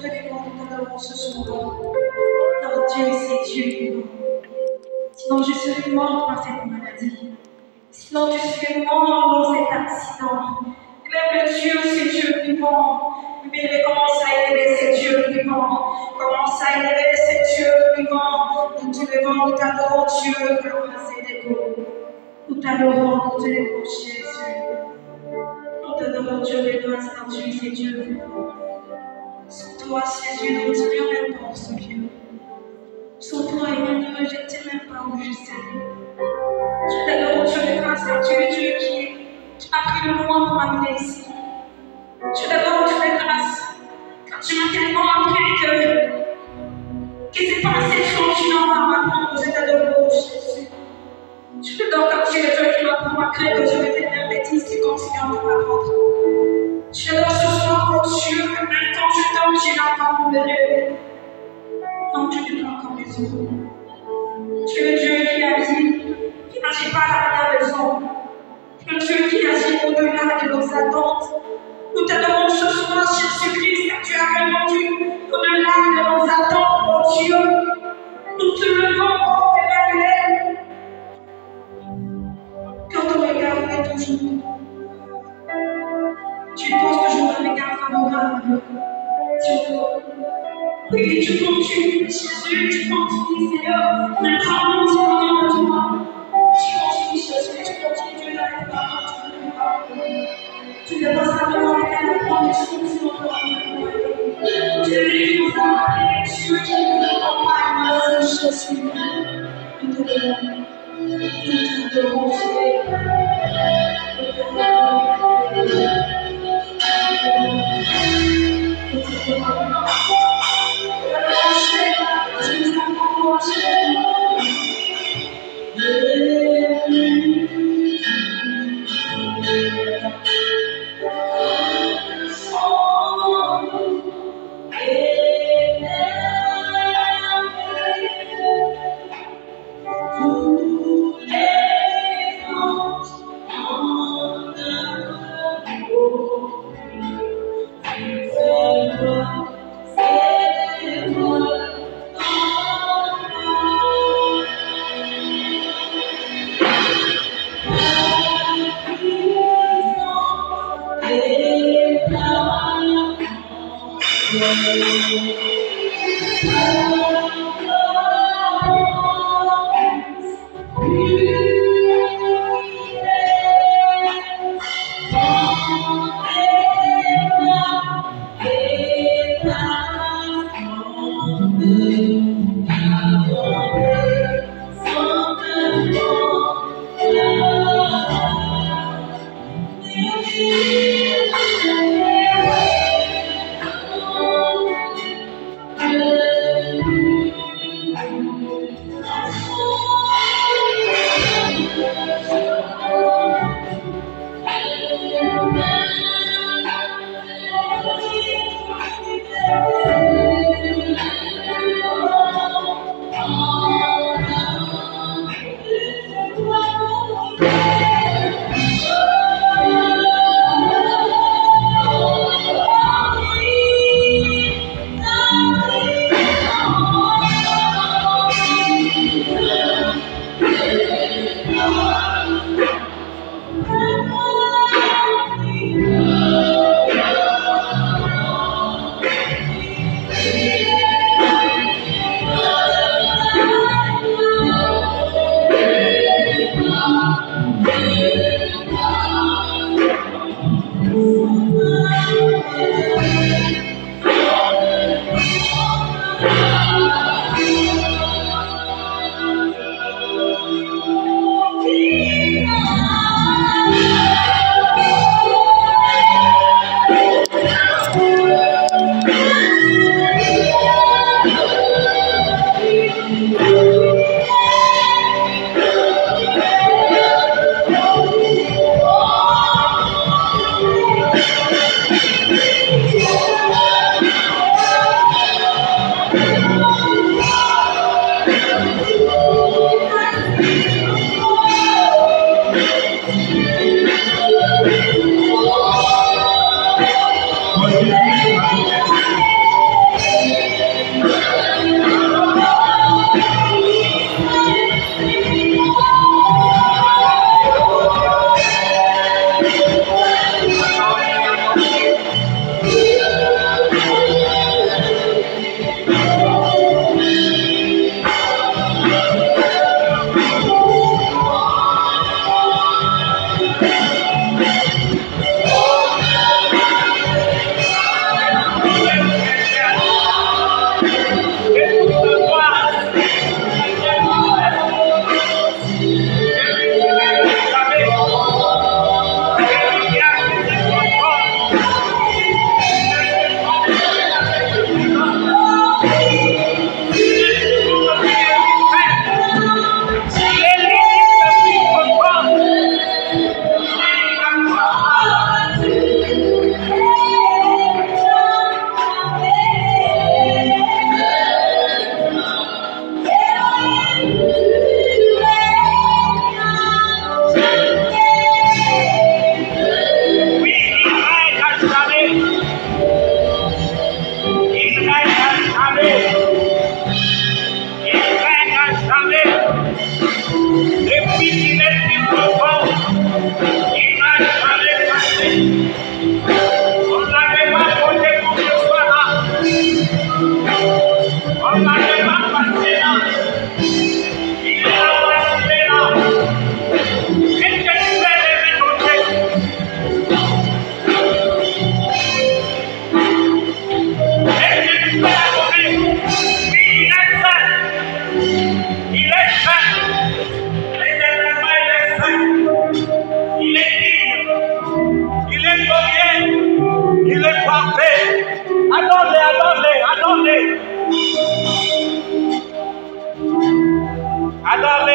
te louons, nous t'adorons ce soir. Car Dieu, c'est Dieu vivant. Sinon, je serais morte par cette maladie. Sinon, je serais mort dans cet accident. Même le Dieu, c'est Dieu vivant. Mais commence à élever ces dieux vivants. Commence à élever ces dieux vivants. Nous te levons, nous t'adorons, Dieu. Nous t'adorons, nous te levons, Jésus. Nous t'adorons, Dieu, les grâces, car tu es Dieu vivant. Sans toi, Jésus, nous ne serions même pas ce Dieu. Sans toi, Emmanuel, je ne sais même pas où je serais. Je t'adore, Dieu, les grâces, car tu es Dieu qui a pris le loin pour m'amener ici. Je t'adore, Dieu, les grâces, car tu m'as tellement appris que c'est pas assez fort, tu n'en vas m'apprendre. Je t'adore, Jésus. Je t'adore, car tu es Dieu qui m'apprend à créer que je vais t'aider bêtise qui continue de m'apprendre. Je t'adore ce soir, oh Dieu, que même quand je dors, tu n'as pas mon bébé. Non, tu n'es pas encore les autres. Tu es Dieu qui agit, qui n'agit pas à la raison. Tu es Dieu qui agit au-delà de nos attentes. Nous t'adorons ce soir, Jésus-Christ, car tu as répondu au-delà de nos attentes, oh Dieu. Nous te levons, oh Emmanuel. Quand ton regard est toujours, tu poses toujours un regard favorable sur nous. Oui, tu continues, Jésus, tu continues, Seigneur, notre amour, c'est vraiment de toi. Tu continues, Jésus, tu continues, Dieu, avec ta main, tu ne vas pas simplement avec la promesse, sur toi. Tu es nous a Dieu qui nous accompagne, Jésus. Nous te levons, nous t'adorons,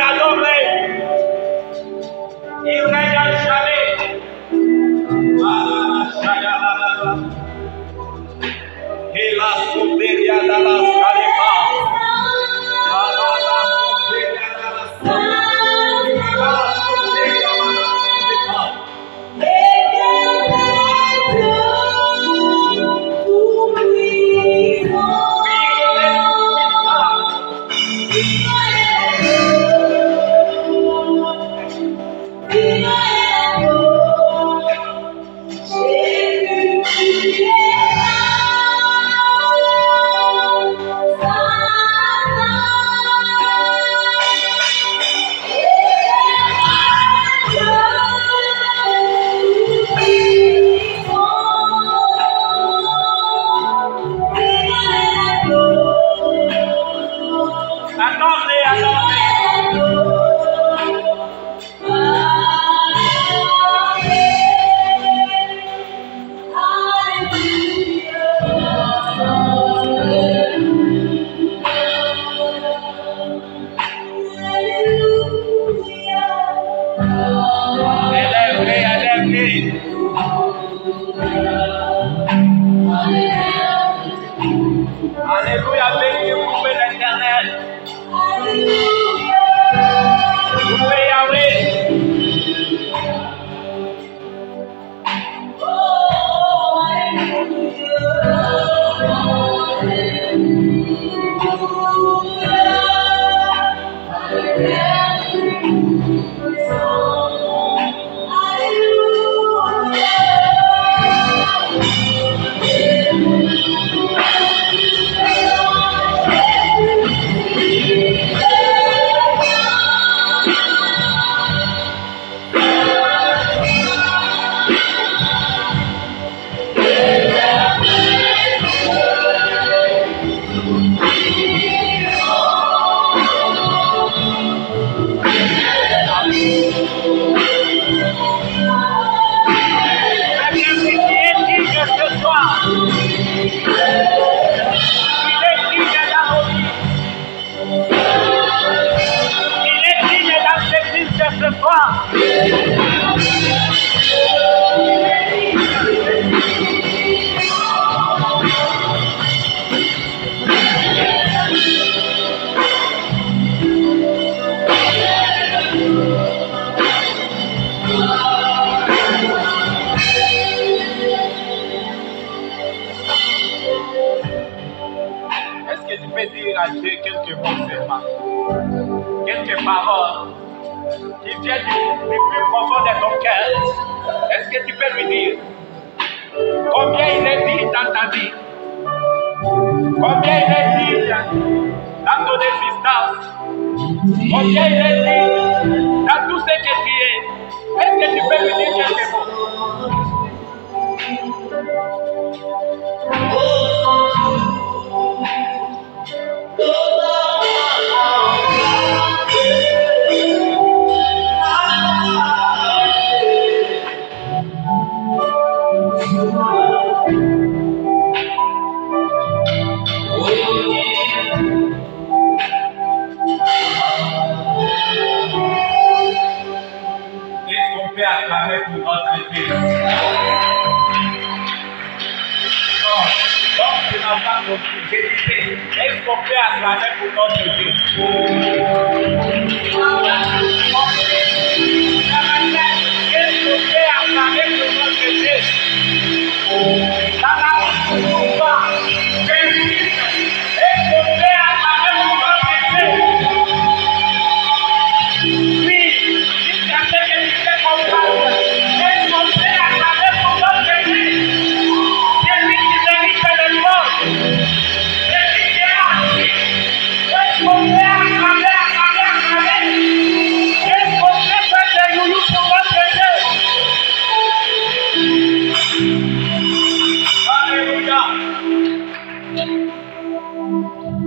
Adorez. Il règne à jamais. Et la souperia de la Scarepa. Alléluia, béni vous l'Éternel. Louez Yahweh. Est-ce que tu peux dire à Dieu quelques mots seulement? Quelques paroles qui viennent du plus profond de ton cœur? Est-ce que tu peux lui dire combien il est dit dans ta vie? Combien il est dit dans ton existence? Combien il est dit dans tout ce que tu es? Est-ce que tu peux lui dire quelques mots? Est-ce qu'on peut acclamer pour notre Dieu? Non, donc tu n'as pas compris. J'ai dit, est-ce qu'on peut acclamer pour notre Dieu? Est-ce qu'on peut acclamer pour notre Dieu? Dans la pouvoir, est-ce qu'on peut acclamer pour notre Dieu? Oui, jusqu'à ce que tu te comprennes. Est-ce qu'on peut acclamer pour notre Dieu? C'est lui qui mérite le monde. C'est lui qui est assis. Est-ce qu'on peut acclamer? Est-ce qu'on peut faire des youyous pour notre Dieu? Alléluia.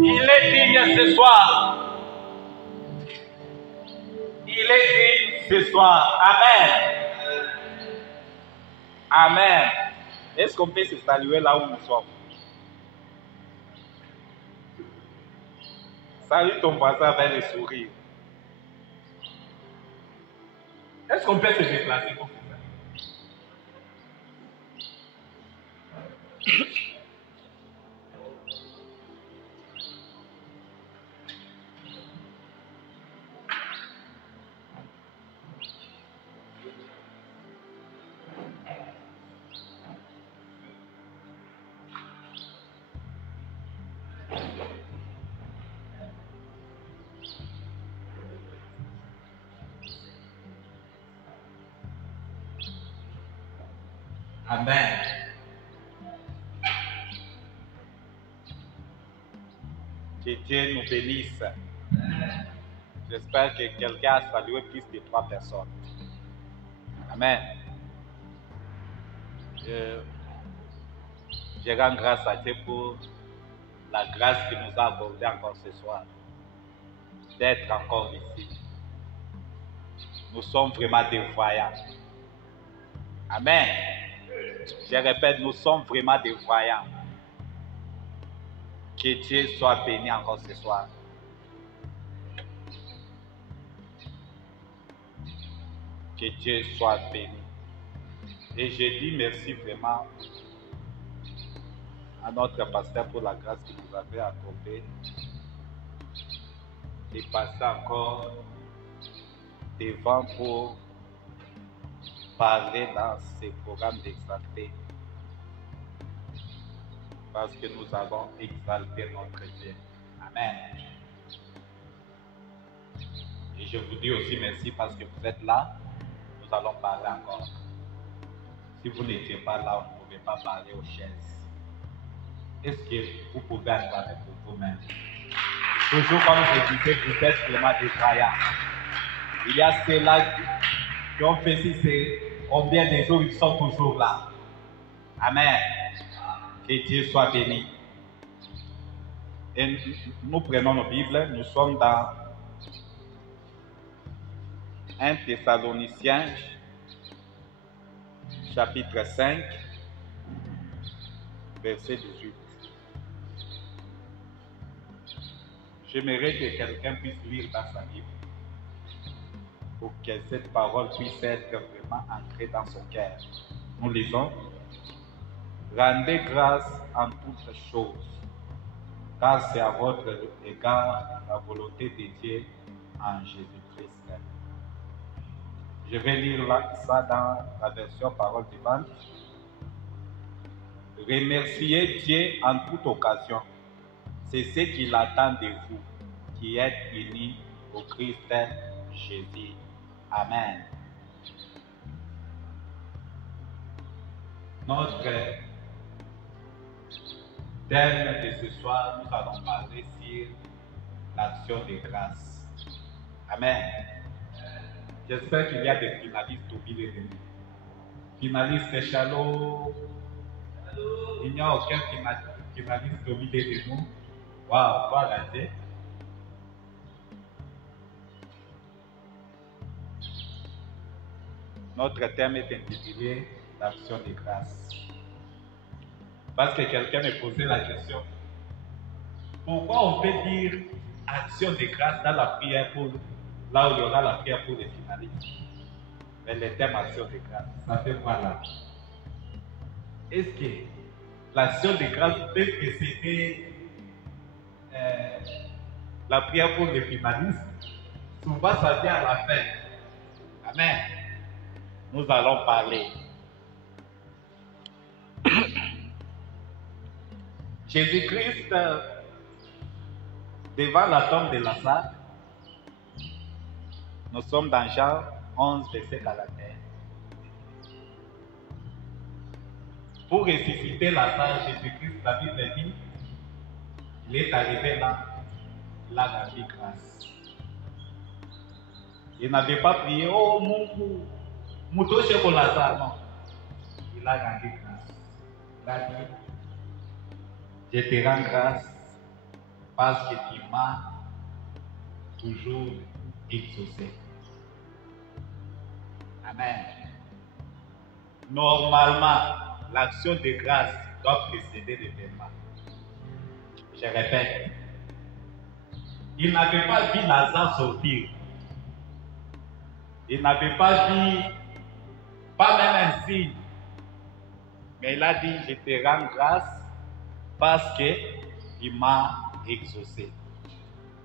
Il est digne ce soir. Il est digne ce soir. Amen. Amen. Est-ce qu'on peut se saluer là où nous sommes? Salue ton voisin avec le sourire. Est-ce qu'on peut se déplacer pour faire ça? Amen. Que Dieu nous bénisse. J'espère que quelqu'un a salué plus de 3 personnes. Amen. Je rends grâce à Dieu pour la grâce qu'il nous a accordée encore ce soir, d'être encore ici. Nous sommes vraiment des voyants. Amen. Je répète, nous sommes vraiment des voyants. Que Dieu soit béni encore ce soir. Que Dieu soit béni. Et je dis merci vraiment à notre pasteur pour la grâce qu'il nous avait accordée de passer encore devant pour parler dans ce programme d'exalter. Parce que nous avons exalté notre Dieu. Amen. Et je vous dis aussi merci parce que vous êtes là. Nous allons parler encore. Si vous n'étiez pas là, vous ne pouvez pas parler aux chaises. Est-ce que vous pouvez acclamer pour vous-même? Toujours comme je disais, vous êtes vraiment des croyants. Il y a ceux-là qui ont fait si c'est combien de jours ils sont toujours là. Amen. Que Dieu soit béni. Et nous prenons nos Bibles, nous sommes dans 1 Thessaloniciens, chapitre 5, verset 18. J'aimerais que quelqu'un puisse lire dans sa Bible pour que cette parole puisse être vraiment ancrée dans son cœur. Nous lisons. Rendez grâce en toutes choses, car c'est à votre égard la volonté de Dieu en Jésus-Christ. Je vais lire ça dans la version Parole vivante. Remerciez Dieu en toute occasion. C'est ce qu'il attend de vous, qui êtes unis au Christ Jésus. Amen. Notre thème de ce soir, nous allons parler sur l'action de grâce. Amen. J'espère qu'il y a des finalistes au milieu de nous. Finaliste Chalot. Il n'y a aucun finaliste au milieu de nous. Waouh, voilà. Notre thème est intitulé l'action de grâce. Parce que quelqu'un me posait la question, pourquoi on peut dire action de grâce dans la prière pour là où il y aura la prière pour les finalistes? Mais le thème action de grâce, ça fait quoi là? Est-ce que l'action de grâce peut précéder la prière pour les finalistes? Souvent ça vient à la fin. Amen. Nous allons parler. Jésus-Christ, devant la tombe de Lazare, nous sommes dans Jean 11, verset 41. Pour ressusciter Lazare, Jésus-Christ, la Bible dit, il est arrivé là, il a rendu grâce. Il n'avait pas prié, oh mon touche pour Lazare, non. Il a rendu grâce. Il a dit, je te rends grâce parce que tu m'as toujours exaucé. Amen. Normalement, l'action de grâce doit précéder le paiement. Je répète, il n'avait pas vu Lazare sortir. Il n'avait pas vu, pas même un signe. Mais il a dit, je te rends grâce parce qu'il m'a exaucé.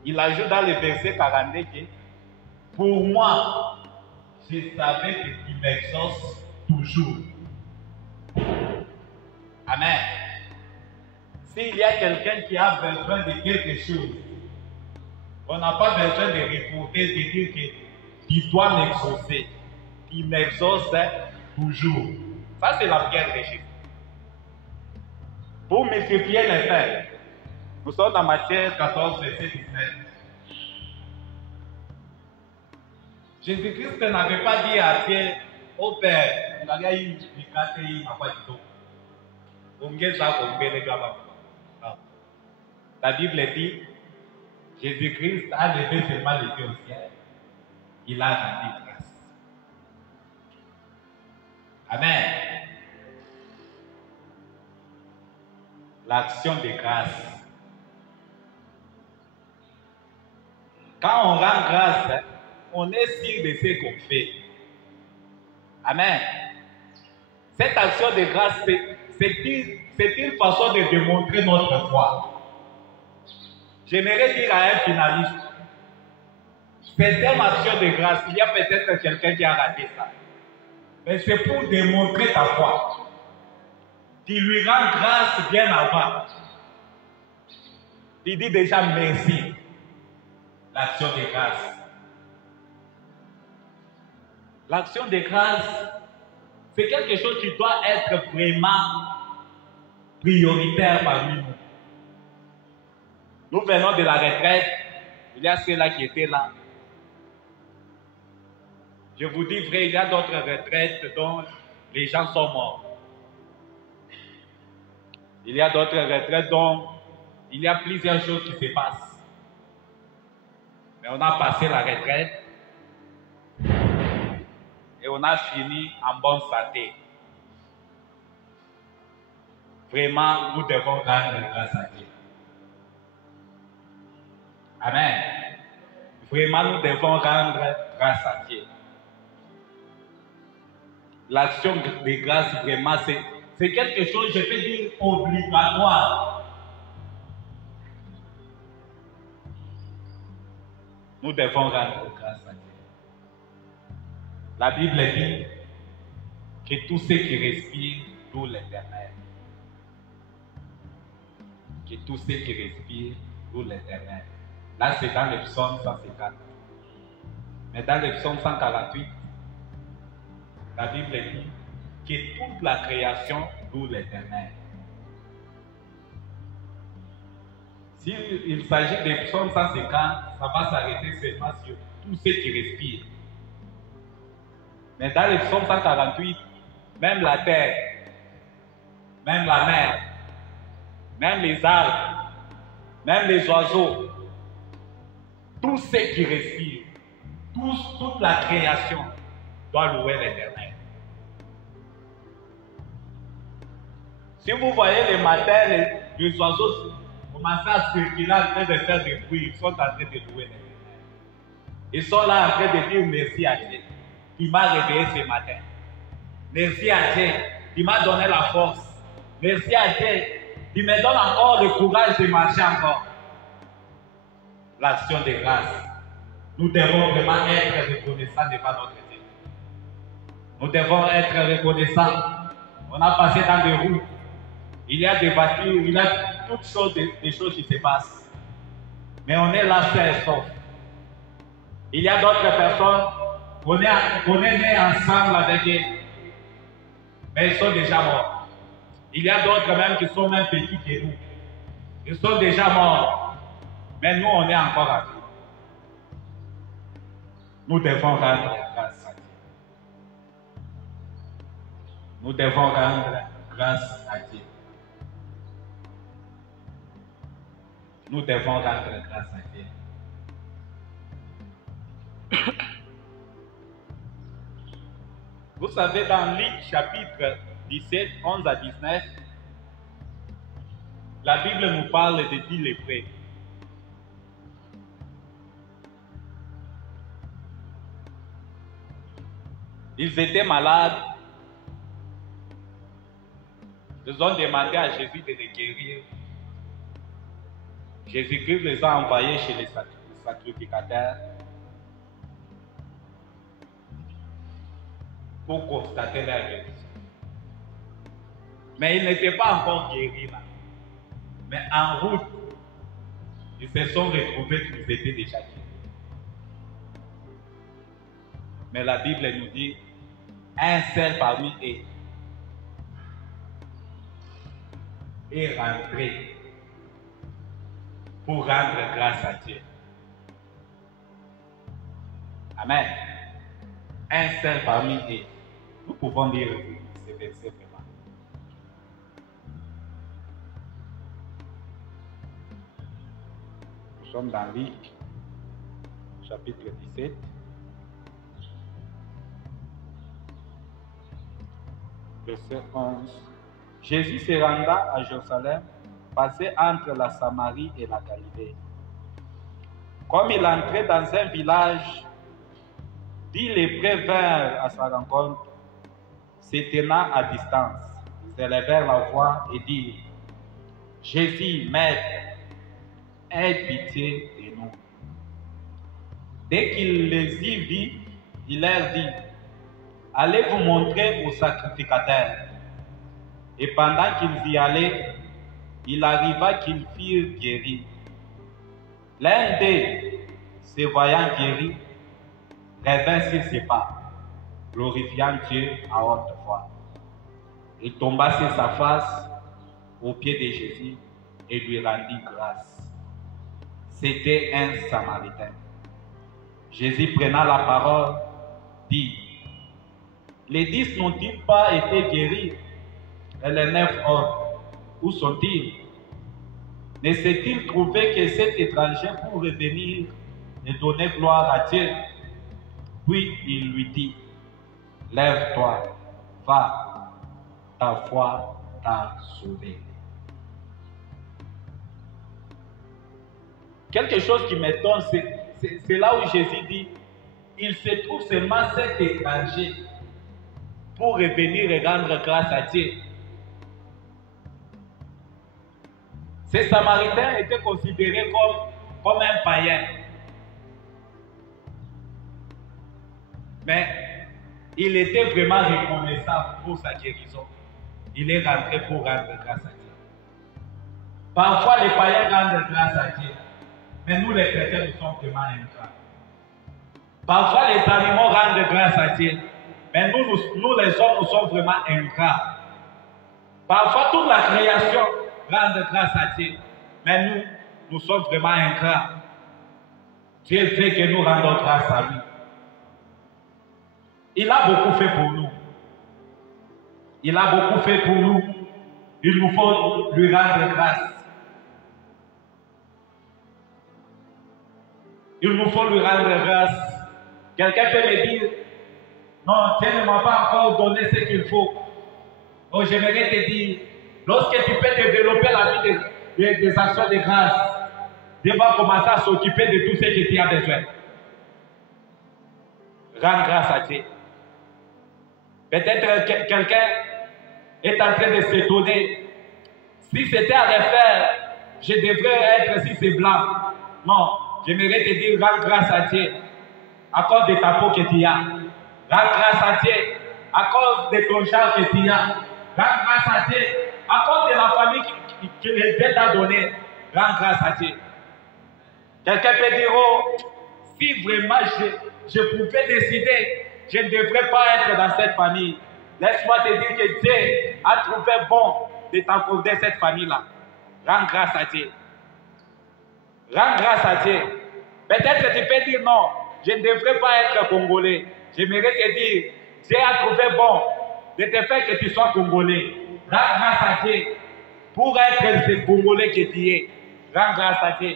Il ajoute dans le verset 42 que pour moi, je savais que tu m'exauces toujours. Amen. S'il y a quelqu'un qui a besoin de quelque chose, on n'a pas besoin de reporter, de dire que tu dois m'exaucer. Tu m'exauces toujours. Ça, c'est la prière de Jésus. Pour multiplier les faits, nous sommes dans Matthieu 14, verset 17. Jésus-Christ n'avait pas dit à Dieu, au Père, il a eu une carte, il m'a pas dit tout. La Bible dit, Jésus-Christ a levé seulement les yeux au ciel. Il a rendu grâce. Amen. L'action de grâce. Quand on rend grâce, on est sûr de ce qu'on fait. Amen. Cette action de grâce, c'est une façon de démontrer notre foi. J'aimerais dire à un finaliste, cette action de grâce, il y a peut-être quelqu'un qui a raté ça. Mais c'est pour démontrer ta foi. Tu lui rends grâce bien avant. Tu dis déjà merci. L'action de grâce. L'action de grâce, c'est quelque chose qui doit être vraiment prioritaire parmi nous. Nous venons de la retraite, il y a ceux-là qui étaient là. Je vous dis vrai, il y a d'autres retraites dont les gens sont morts. Il y a d'autres retraites dont il y a plusieurs choses qui se passent. Mais on a passé la retraite et on a fini en bonne santé. Vraiment, nous devons rendre grâce à Dieu. Amen. Vraiment, nous devons rendre grâce à Dieu. L'action de grâce, vraiment, c'est quelque chose, je peux dire, obligatoire. Nous devons rendre grâce à Dieu. La Bible dit que tous ceux qui respirent louent l'Éternel. Que tous ceux qui respirent louent l'Éternel. Là, c'est dans le psaume 150. Mais dans le psaume 148, la Bible dit que toute la création loue l'Éternel. S'il s'agit des psaumes 150, ça va s'arrêter seulement sur tous ceux qui respirent. Mais dans le psaume 148, même la terre, même la mer, même les arbres, même les oiseaux, tous ceux qui respirent, toute la création doit louer l'Éternel. Si vous voyez le matin, les oiseaux commencent à circuler en train de faire des bruits, ils sont en train de louer l'Éternel. Ils sont là en train de dire merci à Dieu qui m'a réveillé ce matin. Merci à Dieu qui m'a donné la force. Merci à Dieu qui me donne encore le courage de marcher encore. L'action de grâce. Nous devons vraiment être reconnaissants devant notre Dieu. Nous devons être reconnaissants. On a passé dans des routes. Il y a des voitures, il y a toutes sortes de choses qui se passent. Mais on est là sains et saufs. Il y a d'autres personnes, on est nés ensemble avec eux, mais ils sont déjà morts. Il y a d'autres même qui sont même petits que nous. Ils sont déjà morts. Mais nous, on est encore à vie. Nous devons rendre grâce à Dieu. Nous devons rendre grâce à Dieu. Nous devons rendre grâce à Dieu. Vous savez, dans Luc chapitre 17, 11 à 19, la Bible nous parle de 10 lépreux. Ils étaient malades. Ils ont demandé à Jésus de les guérir. Jésus-Christ les a envoyés chez les sacrificateurs pour constater leur guérison. Mais ils n'étaient pas encore guéris là. Mais en route, ils se sont retrouvés qu'ils étaient déjà guéris. Mais la Bible nous dit, un seul parmi eux est rentré pour rendre grâce à Dieu. Amen. Un seul parmi eux. Nous pouvons lire ce verset vraiment. Nous sommes dans Luc, chapitre 17. Verset 11. Jésus se renda à Jérusalem, passait entre la Samarie et la Galilée. Comme il entrait dans un village, 10 lépreux vinrent à sa rencontre, se tenant à distance. Ils élevèrent la voix et dirent, Jésus, Maître, aie pitié de nous. Dès qu'il les y vit, il leur dit, allez vous montrer aux sacrificateurs. Et pendant qu'ils y allaient, il arriva qu'ils furent guéris. L'un d'eux, se voyant guéri, revint sur ses pas, glorifiant Dieu à haute voix. Il tomba sur sa face aux pieds de Jésus et lui rendit grâce. C'était un Samaritain. Jésus prenant la parole, dit, les 10 n'ont-ils pas été guéris? Et les 9 autres, où sont-ils? Ne s'est-il trouvé que cet étranger pour revenir et donner gloire à Dieu? Puis il lui dit, lève-toi, va, ta foi t'a sauvé. Quelque chose qui m'étonne, c'est là où Jésus dit, il se trouve seulement cet étranger pour revenir et rendre grâce à Dieu. Ces Samaritains étaient considérés comme un païen. Mais il était vraiment reconnaissant pour sa guérison. Il est rentré pour rendre grâce à Dieu. Parfois, les païens rendent grâce à Dieu. Mais nous, les chrétiens, nous sommes vraiment ingrats. Parfois, les animaux rendent grâce à Dieu. Mais nous les hommes, nous sommes vraiment ingrats. Parfois, toute la création rend grâce à Dieu. Mais nous sommes vraiment ingrats. Dieu fait que nous rendons grâce à lui. Il a beaucoup fait pour nous. Il a beaucoup fait pour nous. Il nous faut lui rendre grâce. Il nous faut lui rendre grâce. Quelqu'un peut me dire, non, Dieu ne m'a pas encore donné ce qu'il faut. Oh, j'aimerais te dire, lorsque tu peux développer la vie des actions de grâce, Dieu va commencer à s'occuper de tout ce que tu as besoin. Rends grâce à Dieu. Peut-être que quelqu'un est en train de s'étonner. Si c'était à refaire, je devrais être si c'est blanc. Non, j'aimerais te dire, rends grâce à Dieu à cause de ta peau que tu as. Rends grâce à Dieu à cause de ton genre que tu as. Rends grâce à Dieu à cause de la famille que Dieu t'a donnée. Rends grâce à Dieu. Quelqu'un peut dire, oh, si vraiment je pouvais décider, je ne devrais pas être dans cette famille. Laisse-moi te dire que Dieu a trouvé bon de t'accorder cette famille-là. Rends grâce à Dieu. Rends grâce à Dieu. Peut-être que tu peux dire non, je ne devrais pas être congolais. J'aimerais te dire, Dieu a trouvé bon de te faire que tu sois congolais. Rends grâce à Dieu pour être ce congolais que tu es. Rends grâce à Dieu.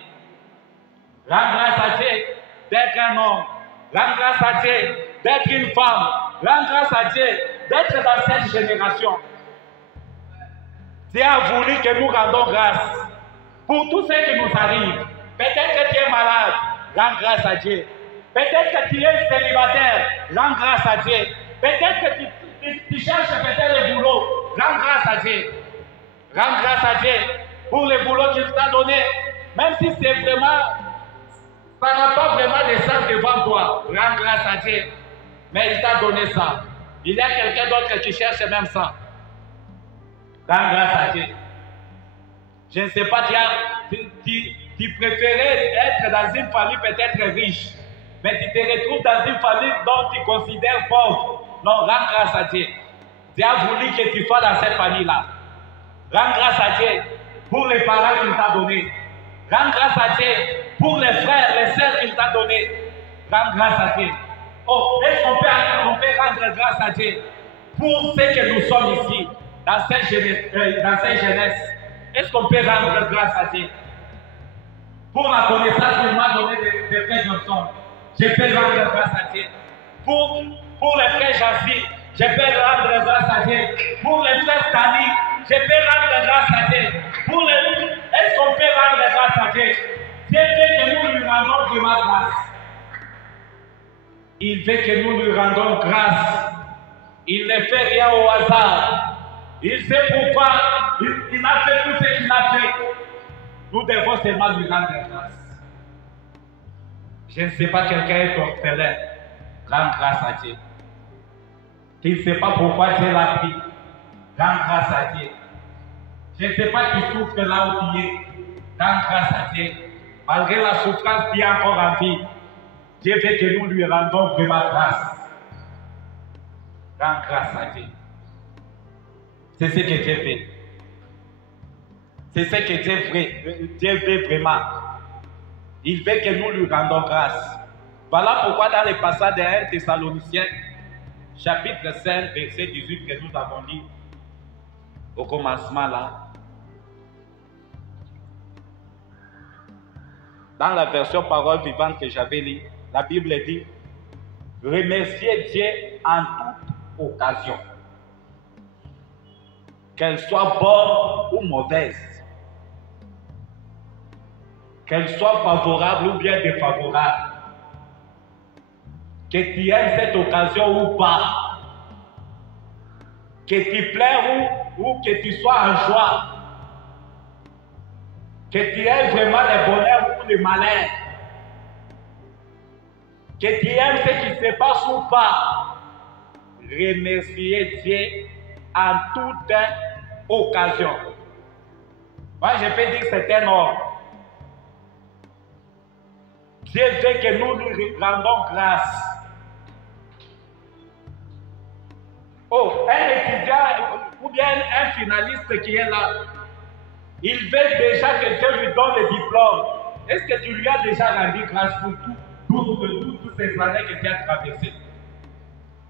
Rends grâce à Dieu d'être un homme. Rends grâce à Dieu d'être une femme. Rends grâce à Dieu d'être dans cette génération. Dieu a voulu que nous rendons grâce pour tout ce qui nous arrive. Peut-être que tu es malade, rends grâce à Dieu. Peut-être que tu es célibataire, rends grâce à Dieu. Peut-être que tu cherches peut-être le boulot, rends grâce à Dieu. Rends grâce à Dieu pour le boulot qu'il t'a donné, même si c'est vraiment, ça n'a pas vraiment de sens devant toi. Rends grâce à Dieu. Mais il t'a donné ça. Il y a quelqu'un d'autre qui cherche même ça. Rends grâce à Dieu. Je ne sais pas, tu préférais être dans une famille peut-être riche, mais tu te retrouves dans une famille dont tu considères pauvre. Non, rends grâce à Dieu. Dieu a voulu que tu sois dans cette famille-là. Rends grâce à Dieu pour les parents qu'il t'a donnés. Rends grâce à Dieu pour les frères, les sœurs qu'il t'a donnés. Rends grâce à Dieu. Oh, est-ce qu'on peut rendre grâce à Dieu pour ce que nous sommes ici, dans cette jeunesse? Est-ce qu'on peut rendre grâce à Dieu pour la connaissance qu'il m'a donnée de frère Johnson? Je peux rendre grâce à Dieu. Pour les frères Jassi, je peux rendre grâce à Dieu. Pour les frères Tani, je peux rendre grâce à Dieu. Est-ce qu'on peut rendre grâce à Dieu? Dieu veut que nous lui rendons vraiment grâce. Il veut que nous lui rendons grâce. Il ne fait rien au hasard. Il sait pourquoi il a fait tout ce qu'il a fait. Nous devons seulement lui rendre grâce. Je ne sais pas, quelqu'un est orphelin. Rends grâce à Dieu. Tu ne sais pas pourquoi Dieu l'a pris. Rends grâce à Dieu. Je ne sais pas qui souffre là où tu es. Rends grâce à Dieu. Malgré la souffrance, tu es encore en vie. Dieu veut que nous lui rendons vraiment grâce. Rends grâce à Dieu. C'est ce que Dieu fait. C'est ce que Dieu veut vraiment. Il veut que nous lui rendons grâce. Voilà pourquoi dans le passage de 1 Thessaloniciens, chapitre 5, verset 18 que nous avons lu au commencement là, dans la version parole vivante que j'avais lue, la Bible dit « Remerciez Dieu en toute occasion, qu'elle soit bonne ou mauvaise, qu'elle soit favorable ou bien défavorable, que tu aimes cette occasion ou pas, que tu pleures ou que tu sois en joie, que tu aimes vraiment le bonheur ou le malheur, que tu aimes ce qui se passe ou pas, remercier Dieu en toute occasion. Moi, je peux dire que c'est un ordre. Dieu veut que nous lui rendons grâce. Oh, un étudiant ou bien un finaliste qui est là, il veut déjà que Dieu lui donne le diplôme. Est-ce que tu lui as déjà rendu grâce pour toutes ces années que tu as traversées?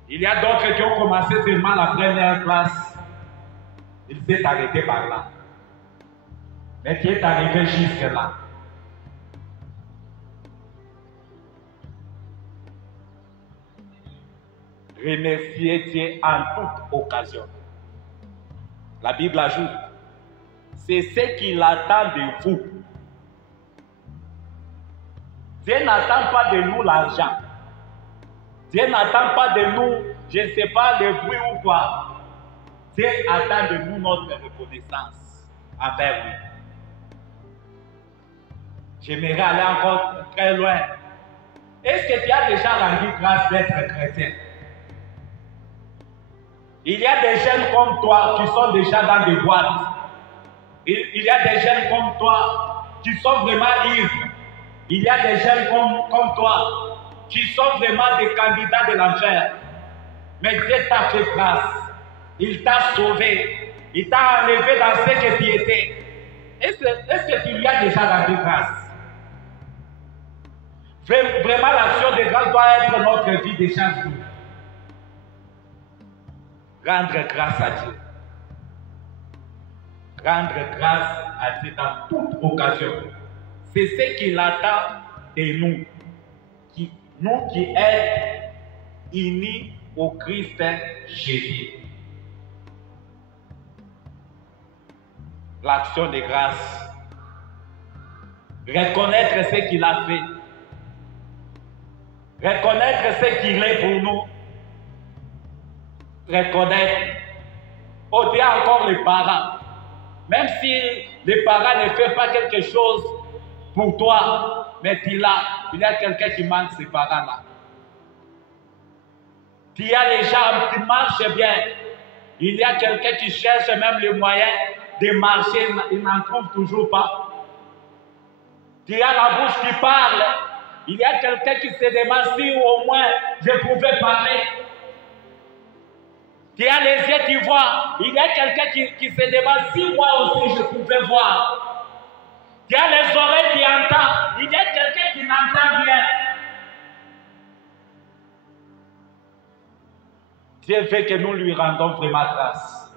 Il y a d'autres qui ont commencé seulement la première classe. Il s'est arrêté par là. Mais tu es arrivé jusque là. Remerciez Dieu en toute occasion. La Bible ajoute, c'est ce qu'il attend de vous. Dieu n'attend pas de nous l'argent. Dieu n'attend pas de nous, je ne sais pas, le bruit ou quoi. Dieu attend de nous notre reconnaissance envers lui. J'aimerais aller encore très loin. Est-ce que tu as déjà rendu grâce d'être chrétien? Il y a des jeunes comme toi qui sont déjà dans des boîtes. Il y a des jeunes comme toi qui sont vraiment ivres. Il y a des jeunes comme toi qui sont vraiment des candidats de l'enfer. Mais Dieu t'a fait grâce. Il t'a sauvé. Il t'a enlevé dans ce que tu étais. Est-ce que tu lui as déjà rendu grâce? Vraiment, l'action de grâce doit être notre vie de chaque jour. Rendre grâce à Dieu. Rendre grâce à Dieu dans toute occasion. C'est ce qu'il attend de nous. Nous qui sommes unis au Christ Jésus. l'action de grâce. Reconnaître ce qu'il a fait. Reconnaître ce qu'il est pour nous. Reconnaître. Au-delà encore les parents. Même si les parents ne font pas quelque chose pour toi, mais il y a quelqu'un qui manque ces parents-là. Il y a les gens qui marchent bien. Il y a quelqu'un qui cherche même les moyens de marcher, il n'en trouve toujours pas. Il y a la bouche qui parle. Il y a quelqu'un qui se demande si au moins je pouvais parler. Il y a les yeux qui voient. Il y a quelqu'un qui se demande si moi aussi je pouvais voir. Il y a les oreilles qui entendent. Il y a quelqu'un qui n'entend rien. Dieu fait que nous lui rendons vraiment grâce.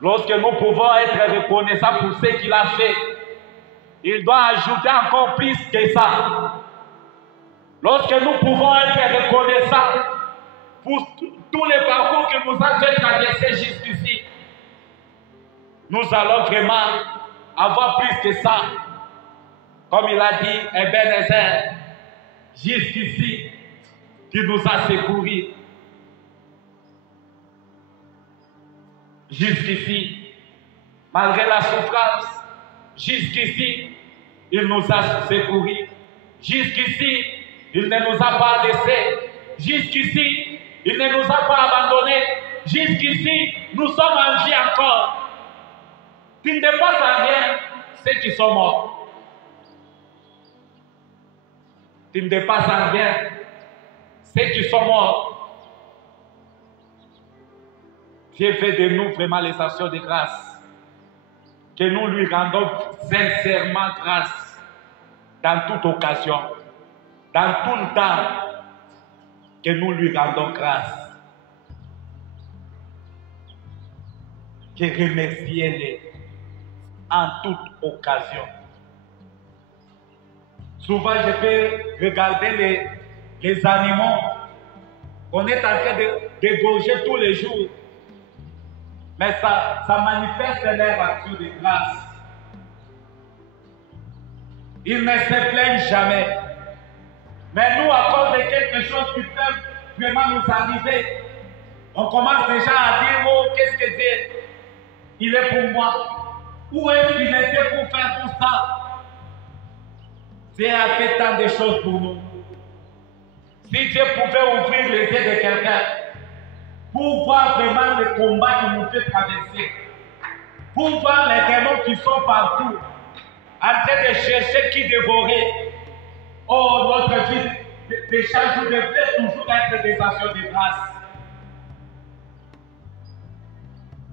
Lorsque nous pouvons être reconnaissants pour ce qu'il a fait, il doit ajouter encore plus que ça. Lorsque nous pouvons être reconnaissants pour tous les parcours que nous avons fait traverser jusqu'ici, nous allons vraiment avoir plus que ça. Comme il a dit, Ebenezer, jusqu'ici, tu nous as secourus. Jusqu'ici, malgré la souffrance, jusqu'ici, il nous a secourus. Jusqu'ici, il ne nous a pas laissés. Jusqu'ici, il ne nous a pas abandonnés. Jusqu'ici, nous sommes en vie encore. Tu ne dépasses en rien ceux qui sont morts. Tu ne dépasses en rien ceux qui sont morts. Dieu fait de nous vraiment les actions de grâce. Que nous lui rendons sincèrement grâce dans toute occasion, dans tout le temps, que nous lui rendons grâce. Que remerciez-les en toute occasion. Souvent, je peux regarder les animaux qu'on est en train d'égorger tous les jours. Mais ça manifeste leur action de grâce. Ils ne se plaignent jamais. Mais nous, à cause de quelque chose qui peut vraiment nous arriver, on commence déjà à dire, oh, qu'est-ce que Dieu, il est pour moi. Où est-ce qu'il était pour faire tout ça? Dieu a fait tant de choses pour nous. Si Dieu pouvait ouvrir les yeux de quelqu'un, pour voir vraiment le combat qui nous fait traverser, pour voir les démons qui sont partout, en train de chercher qui dévorer. Oh, notre vie de chaque jour devrait toujours être des actions de grâce.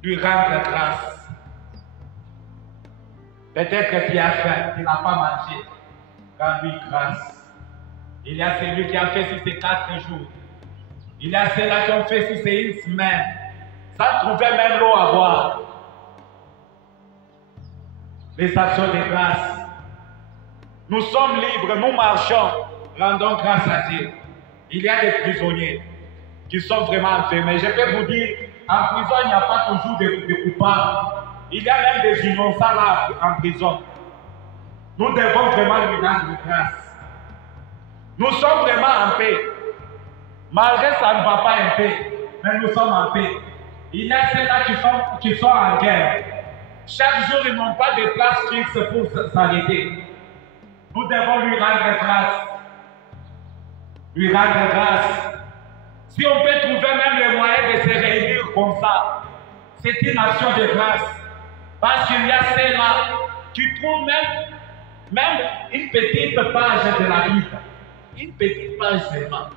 Lui rendre grâce. Peut-être que tu as faim, tu n'as pas mangé. Rends-lui grâce. Il y a celui qui a fait si c'est 4 jours. Il y a ceux-là qui ont fait si c'est une semaine, sans trouver même l'eau à boire. Les actions de grâce. Nous sommes libres, nous marchons, rendons grâce à Dieu. Il y a des prisonniers qui sont vraiment enfermés. Je peux vous dire, en prison, il n'y a pas toujours de coupables. Il y a même des innocents là en prison. Nous devons vraiment lui rendre grâce. Nous sommes vraiment en paix. Malgré ça ne va pas en paix, mais nous sommes en paix. Il y a ceux-là qui sont en guerre. Chaque jour, ils n'ont pas de place fixe pour s'arrêter. Nous devons lui rendre grâce. Lui rendre grâce. Si on peut trouver même les moyens de se réunir comme ça, c'est une action de grâce. Parce qu'il y a ceux-là qui trouvent même une petite page de la Bible. Une petite page seulement.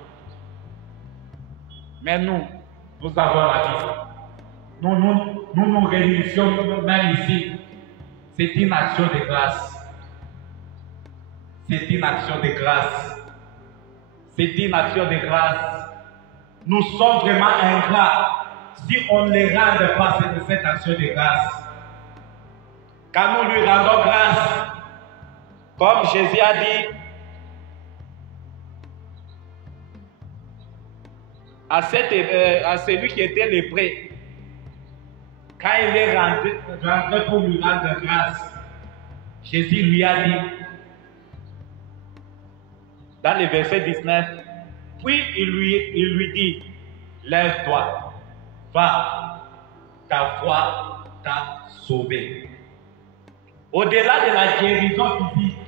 Mais nous avons la vie. Nous nous réunissons même ici. C'est une action de grâce. C'est une action de grâce. C'est une action de grâce. Nous sommes vraiment ingrats si on ne les rend pas cette action de grâce. Quand nous lui rendons grâce, comme Jésus a dit, à celui qui était lépreux, Quand il est rentré pour lui rendre grâce, Jésus lui a dit, dans le verset 19, puis il lui dit, lève-toi, va, ta foi t'a sauvé. Au-delà de la guérison physique,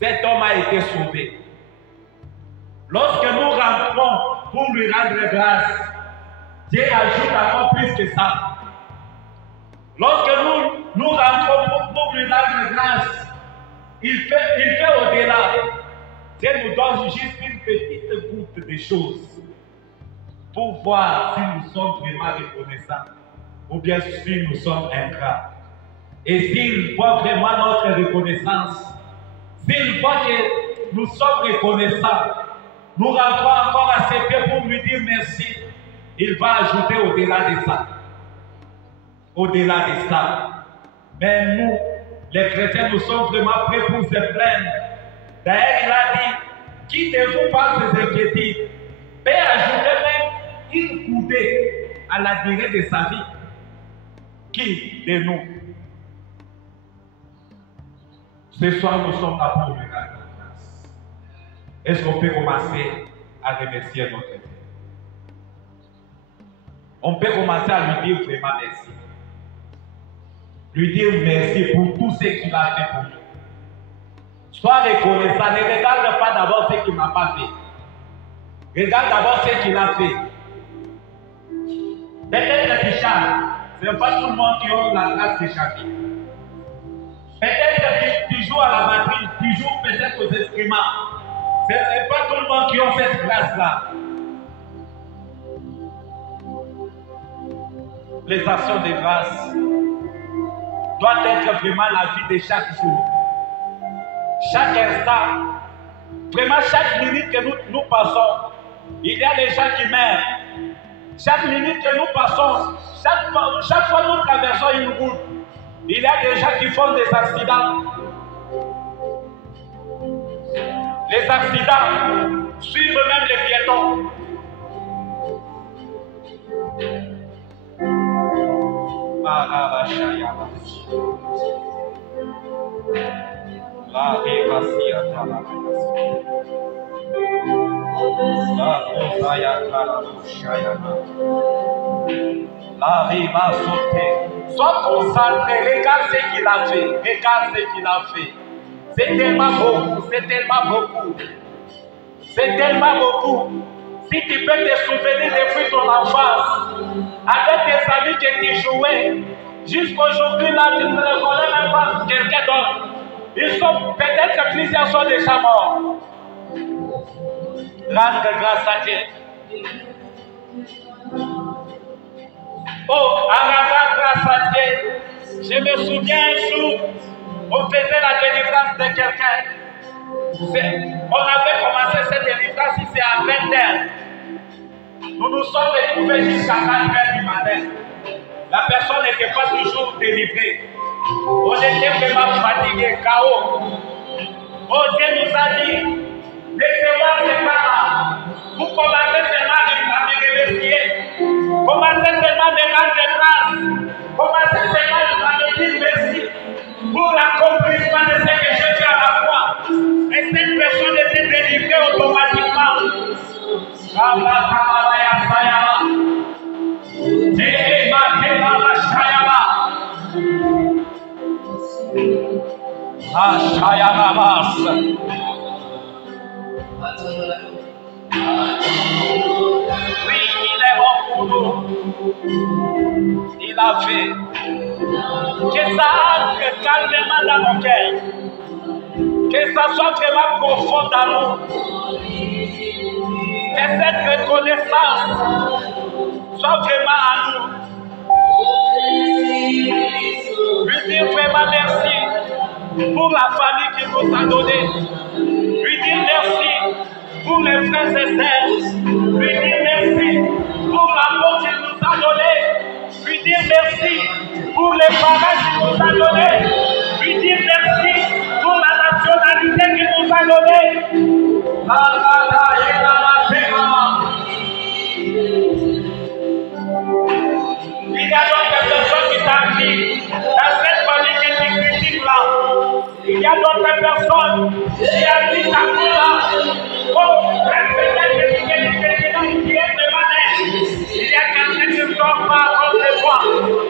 cet homme a été sauvé. Lorsque nous rentrons pour lui rendre grâce, Dieu ajoute encore plus que ça. Lorsque nous rentrons pour lui rendre grâce, il fait au-delà. Dieu nous donne juste une petite goutte de choses pour voir si nous sommes vraiment reconnaissants ou bien si nous sommes ingrats. Et s'il voit vraiment notre reconnaissance, s'il voit que nous sommes reconnaissants, nous rentrons encore à ses pieds pour lui dire merci, il va ajouter au-delà de ça. Au-delà de ça. Mais nous, les chrétiens, nous sommes vraiment prêts pour se plaindre. D'ailleurs, il a dit, qui de vous par ses inquiétudes peut ajouter même une coudée à la durée de sa vie? Qui de nous? Ce soir, nous sommes là pour lui rendre grâce. Est-ce qu'on peut commencer à remercier notre Dieu? On peut commencer à lui dire vraiment merci. Lui dire merci pour tout ce qu'il a fait pour nous. Sois reconnaissant, ne regarde pas d'abord ce qu'il n'a pas fait. Regarde d'abord ce qu'il a fait. Peut-être que tu chantes, ce n'est pas tout le monde qui a la grâce de chanter. Peut-être que tu joues à la batterie, tu joues peut-être aux instruments. Ce n'est pas tout le monde qui a cette grâce-là. Les actions de grâce doivent être vraiment la vie de chaque jour. Chaque instant, vraiment chaque minute que nous passons, il y a des gens qui meurent. Chaque minute que nous passons, chaque fois que nous traversons une route, il y a des gens qui font des accidents. Les accidents suivent même les piétons. Sois concentré, regarde ce qu'il a fait. Regarde ce qu'il a fait. C'est tellement beaucoup, c'est tellement beaucoup. C'est tellement beaucoup. Si tu peux te souvenir depuis ton enfance, avec tes amis que tu jouais, jusqu'aujourd'hui là, tu ne reconnais même pas quelqu'un d'autre. Ils sont, peut-être que plusieurs sont déjà morts. Rendre grâce à Dieu. Oh, en rendant grâce à Dieu, je me souviens un jour, on faisait la délivrance de quelqu'un. On avait commencé cette délivrance ici à 20h. Nous nous sommes retrouvés jusqu'à 4h du matin. La personne n'était pas toujours délivrée. On était vraiment fatigués, KO. Oh, Dieu nous a dit, laissez-moi ce pas. Vous commencez seulement à me remercier. Commencez seulement à me rendre grâce. Commencez seulement à me dire merci pour l'accomplissement de ce que j'ai fait à la croix. Et cette personne était délivrée automatiquement. Oui, il est bon pour nous. Il a fait que ça entre calmement dans nos cœurs, que ça soit vraiment profond dans nous, que cette reconnaissance soit vraiment à nous. Lui dire vraiment merci pour la famille qu'il nous a donnée. Lui dire merci pour les frères et sœurs. Lui dire merci pour l'amour qu'il nous a donné. Lui dire merci pour les parents qu'il nous a donnés. Lui dire merci pour la nationalité qu'il nous a donnée. Il y a donc y a d'autres personnes qui habitent à Moula. Oh, peut-être qu'il y a quelqu'un qui est demandé. Il y a quelqu'un qui ne dort pas à cause de toi.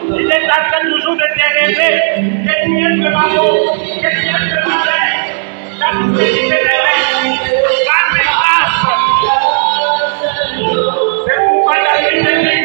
Il est en train toujours de te rêver. Que tu es demandé. Que tu es demandé. La disponibilité des rêves. La grâce. C'est pourquoi David dit.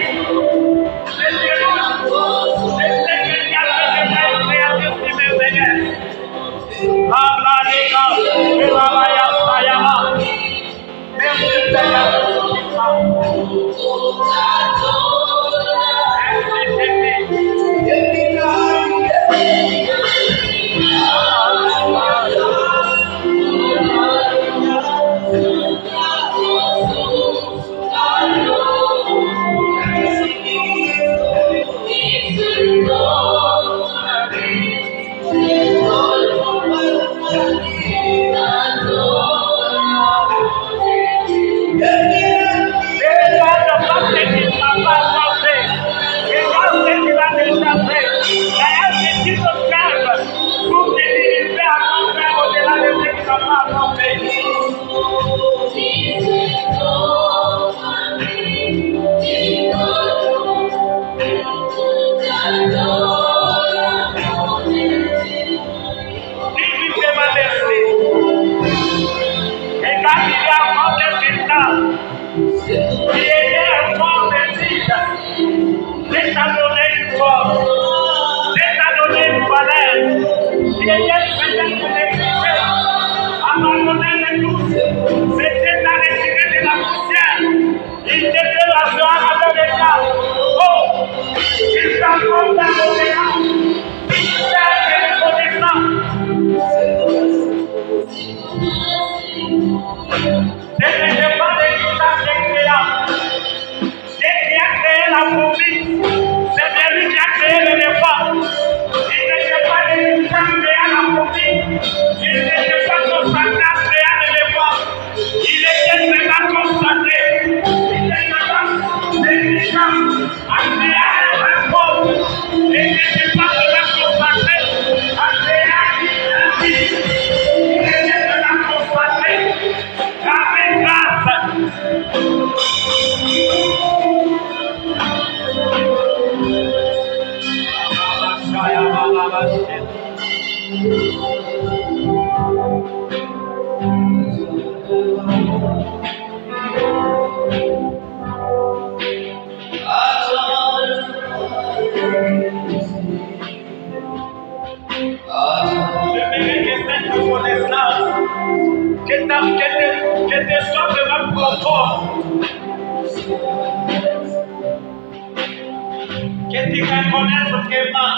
Que tu reconnaisses vraiment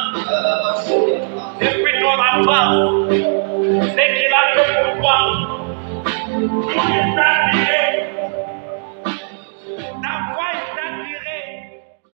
depuis ton enfance ce qu'il a fait pour toi.